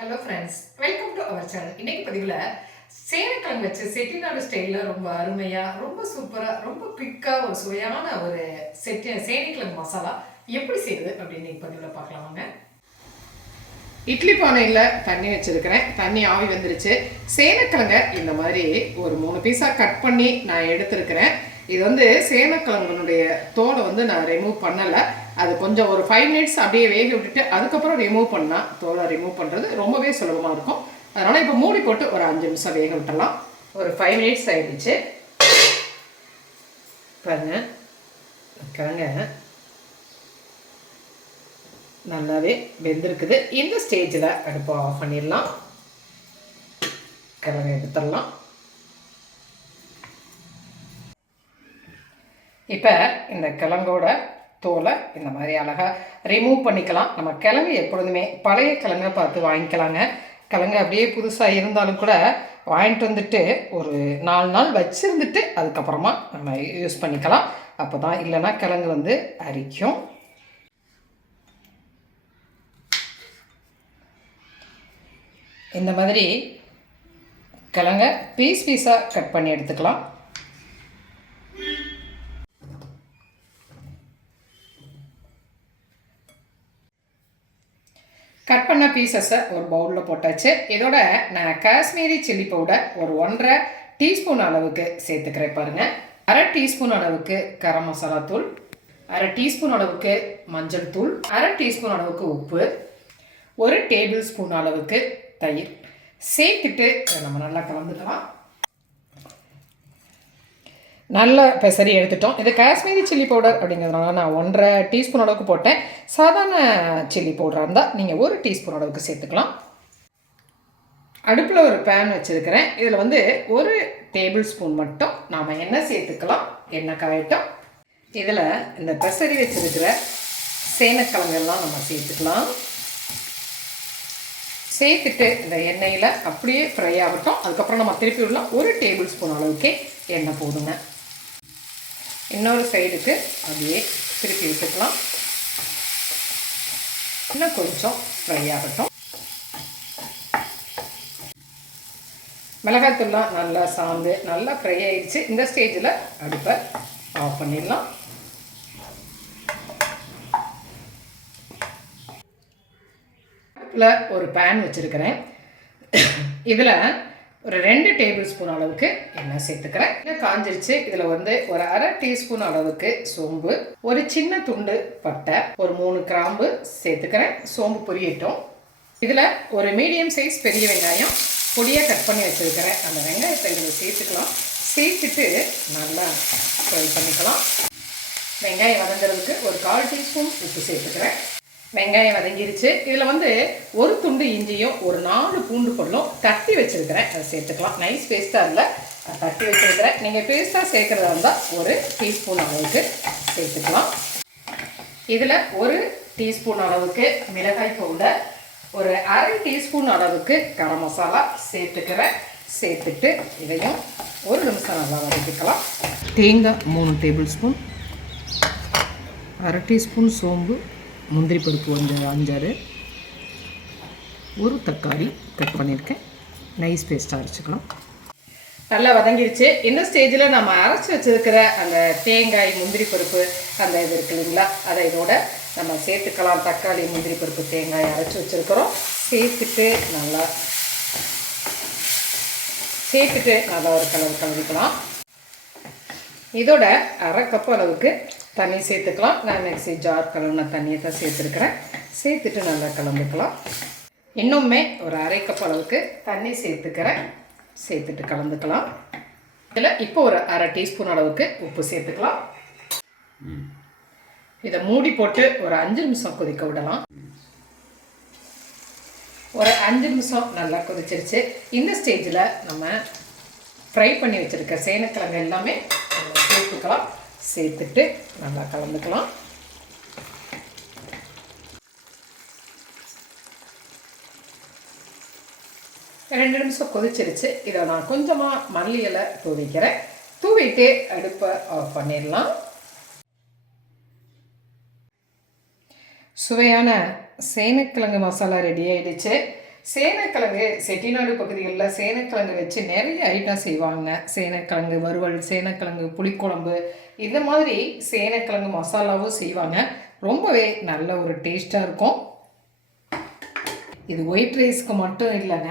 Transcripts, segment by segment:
Hello friends welcome to our channel இன்னைக்கு பதிவில் சேனக்கிழங்கு வச்சு செட்டிநாடு ஸ்டைலில் ரொம்ப அருமையாக ரொம்ப சூப்பராக ரொம்ப குயிக்காக ஒரு சுவையான ஒரு செட்டி சேனைக்கிழங்கு மசாலா எப்படி செய்யுது அப்படின்னு இன்னைக்கு பதிவில் பார்க்கலாம் வாங்க. இட்லி பானையில் தண்ணி வச்சுருக்கிறேன். தண்ணி ஆவி வந்துருச்சு. சேனக்கிழங்க இந்த மாதிரி ஒரு மூணு பீஸாக கட் பண்ணி நான் எடுத்திருக்கிறேன். இது வந்து சேனக்கிழங்குனுடைய தோலை வந்து நான் ரிமூவ் பண்ணலை. அது கொஞ்சம் ஒரு ஃபைவ் மினிட்ஸ் அப்படியே வேக விட்டுட்டு அதுக்கப்புறம் ரிமூவ் பண்ணால் தோலை ரிமூவ் பண்ணுறது ரொம்பவே சுலபமாக இருக்கும். அதனால் இப்போ மூடி போட்டு ஒரு அஞ்சு நிமிஷம் வேக விட்டுறலாம் ஒரு ஃபைவ் மினிட்ஸ் ஆகிடுச்சு பாருங்க. கிழங்க நல்லாவே வெந்திருக்குது. இந்த ஸ்டேஜில் அடுப்பை ஆஃப் பண்ணிடலாம். கிழங்கு எடுத்துடலாம். இப்போ இந்த கிழங்கோட தோலை இந்த மாதிரி அழகாக ரிமூவ் பண்ணிக்கலாம். நம்ம கிழங்கு எப்பொழுதுமே பழைய கிழங்கை பார்த்து வாங்கிக்கலாங்க. கிழங்கு அப்படியே புதுசாக இருந்தாலும் கூட வாங்கிட்டு வந்துட்டு ஒரு நாலு நாள் வச்சுருந்துட்டு அதுக்கப்புறமா நம்ம யூஸ் பண்ணிக்கலாம். அப்போ தான் இல்லைன்னா கிழங்கு வந்து அரிக்கும். இந்த மாதிரி கிழங்க பீஸ் பீஸாக கட் பண்ணி எடுத்துக்கலாம். கட் பண்ண பீசஸை ஒரு பவுலில் போட்டாச்சு. இதோட நான் காஷ்மீரி சில்லி பவுடர் ஒரு ஒன்றரை டீஸ்பூன் அளவுக்கு சேர்த்துக்கிறேன் பாருங்கள் அரை டீஸ்பூன் அளவுக்கு கரம் மசாலா தூள் அரை டீஸ்பூன் அளவுக்கு மஞ்சள் தூள் அரை டீஸ்பூன் அளவுக்கு உப்பு ஒரு டேபிள் ஸ்பூன் அளவுக்கு தயிர். சேர்த்துட்டு நம்ம நல்லா கலந்துக்கலாம். நல்ல பெசரி எடுத்துட்டோம். இது காஷ்மீரி சில்லி பவுடர் அப்படிங்கிறதுனால நான் ஒன்றரை டீஸ்பூன் அளவுக்கு போட்டேன். சாதாரண சில்லி பவுடராக இருந்தால் நீங்கள் ஒரு டீஸ்பூன் அளவுக்கு சேர்த்துக்கலாம். அடுப்பில் ஒரு பேன் வச்சுருக்கிறேன். இதில் வந்து ஒரு டேபிள் ஸ்பூன் மட்டும் நாம் எண்ணெய் சேர்த்துக்கலாம். எண்ணெய் காயட்டும். இதில் இந்த பெசரி வச்சுருக்கிற சேனக்கிழங்கெல்லாம் நம்ம சேர்த்துக்கலாம். சேர்த்துட்டு இந்த எண்ணெயில் அப்படியே ஃப்ரை ஆகட்டும். அதுக்கப்புறம் நம்ம திருப்பி விடலாம் ஒரு டேபிள் ஸ்பூன் அளவுக்கு எண்ணெய் போடுங்க. இன்னொரு சைடுக்கு அப்படியே திருப்பி விட்டுக்கலாம். இன்னும் கொஞ்சம் ஃப்ரை ஆகட்டும். மிளகாத்தூள்லாம் நல்லா சாந்து நல்லா ஃப்ரை ஆயிடுச்சு. இந்த ஸ்டேஜில் அடுப்பை ஆஃப் பண்ணிடலாம். அடுப்பில் ஒரு பேன் வச்சுருக்கிறேன். இதில் ஒரு ரெண்டு டேபிள் ஸ்பூன் அளவுக்கு எண்ணெய் சேர்த்துக்கிறேன். எண்ணெய் காஞ்சிருச்சு. இதில் வந்து ஒரு அரை டீஸ்பூன் அளவுக்கு சோம்பு ஒரு சின்ன துண்டு பட்டை ஒரு மூணு கிராம்பு சேர்த்துக்கிறேன். சோம்பு பொரியட்டும். இதில் ஒரு மீடியம் சைஸ் பெரிய வெங்காயம் பொடியாக கட் பண்ணி வச்சுருக்கிறேன். அந்த வெங்காயத்தை இதில் சேர்த்துக்கலாம். சேர்த்துட்டு நல்லா ஃப்ரை பண்ணிக்கலாம். வெங்காயம் வதங்குறதுக்கு ஒரு கால் டீஸ்பூன் உப்பு சேர்த்துக்கிறேன். வெங்காயம் வதங்கிருச்சு. இதில் வந்து ஒரு துண்டு இஞ்சியும் ஒரு நாலு பூண்டு பல்லும் தட்டி வச்சுருக்கிறேன். அதை சேர்த்துக்கலாம். நைஸ் பேஸ்ட்டாக இல்லை. தட்டி வச்சுருக்கிறேன். நீங்கள் பேஸ்ட்டாக சேர்க்குறதா இருந்தால் ஒரு டீஸ்பூன் அளவுக்கு சேர்த்துக்கலாம். இதில் ஒரு டீஸ்பூன் அளவுக்கு மிளகாய் பவுடர் ஒரு அரை டீஸ்பூன் அளவுக்கு கரம் மசாலா சேர்த்துக்கிறேன். சேர்த்துட்டு இதையும் ஒரு நிமிஷம் நல்லா வதக்கிக்கலாம். தேங்காய் மூணு டேபிள் ஸ்பூன் அரை டீஸ்பூன் சோம்பு முந்திரி பருப்பு வந்து அஞ்சாறு ஒரு தக்காளி கட் பண்ணியிருக்கேன். நைஸ் பேஸ்ட்டாக அரைச்சிக்கலாம் நல்லா வதங்கிருச்சு. இந்த ஸ்டேஜில் நம்ம அரைச்சி வச்சுருக்கிற அந்த தேங்காய் முந்திரி பருப்பு அந்த இது இருக்கு இல்லைங்களா? அதை இதோட நம்ம சேர்த்துக்கலாம். தக்காளி முந்திரி பருப்பு தேங்காய் அரைச்சி வச்சுருக்கிறோம். சேர்த்துட்டு நல்லா சேர்த்துட்டு நல்லா ஒரு கலர் கலந்துக்கலாம் இதோட அரை கப் அளவுக்கு தண்ணி சேர்த்துக்கலாம். நான் மிக்சி ஜார் கலவுன தண்ணியை தான் சேர்த்துருக்குறேன். சேர்த்துட்டு நல்லா கலந்துக்கலாம். இன்னுமே ஒரு அரை கப் அளவுக்கு தண்ணி சேர்த்துக்கிறேன். சேர்த்துட்டு கலந்துக்கலாம். இதில் இப்போ ஒரு அரை டீஸ்பூன் அளவுக்கு உப்பு சேர்த்துக்கலாம். இதை மூடி போட்டு ஒரு அஞ்சு நிமிஷம் கொதிக்க விடலாம். ஒரு அஞ்சு நிமிஷம் நல்லா கொதிச்சிருச்சு. இந்த ஸ்டேஜில் நம்ம ஃப்ரை பண்ணி வச்சுருக்க சேனக்கிழங்கு எல்லாமே சேர்த்துக்கலாம். சேர்த்துட்டு நல்லா கலந்துக்கலாம். ரெண்டு நிமிஷம் கொதிச்சிருச்சு. இதை நான் கொஞ்சமாக மல்லி இலை தூவிக்கிறேன். தூவிட்டு அடுப்பை ஆஃப் பண்ணிடலாம். சுவையான சேனக்கிழங்கு மசாலா ரெடி ஆகிடுச்சு சேனக்கிழங்கு செட்டிநாடு பகுதிகளில் சேனக்கிழங்கு வச்சு நிறைய ஐட்டம் செய்வாங்க. சேனக்கிழங்கு வறுவல் சேனக்கிழங்கு புளிக்குழம்பு இந்த மாதிரி சேனைக்கிழங்கு மசாலாவும் செய்வாங்க. ரொம்பவே நல்ல ஒரு டேஸ்ட்டாக இருக்கும். இது ஒயிட் ரைஸ்க்கு மட்டும் இல்லைங்க.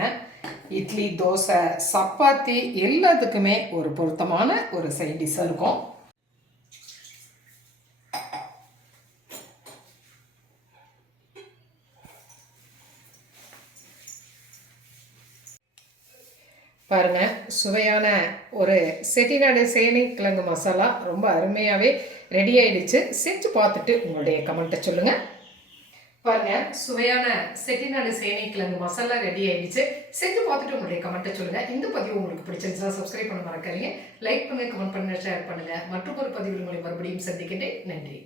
இட்லி தோசை சப்பாத்தி எல்லாத்துக்குமே ஒரு பொருத்தமான ஒரு சைட் டிஷ்ஷாக இருக்கும். பாருங்க சுவையான ஒரு செட்டிநாடு சேனை கிழங்கு மசாலா ரொம்ப அருமையாகவே ரெடி ஆயிடுச்சு. செஞ்சு பார்த்துட்டு உங்களுடைய கமெண்ட்டை சொல்லுங்க. பாருங்க சுவையான செட்டிநாடு சேனை கிழங்கு மசாலா ரெடி ஆயிடுச்சு. செஞ்சு பார்த்துட்டு உங்களுடைய கமெண்ட்டை சொல்லுங்க. இந்த பதிவு உங்களுக்கு பிடிச்சிருந்துச்சுன்னா சப்ஸ்கிரைப் பண்ண மறக்காதீங்க. லைக் பண்ணுங்க கமெண்ட் பண்ணுங்க ஷேர் பண்ணுங்க. மற்றும் ஒரு பதிவில் உங்களை மறுபடியும் சந்திக்கின்றேன். நன்றி.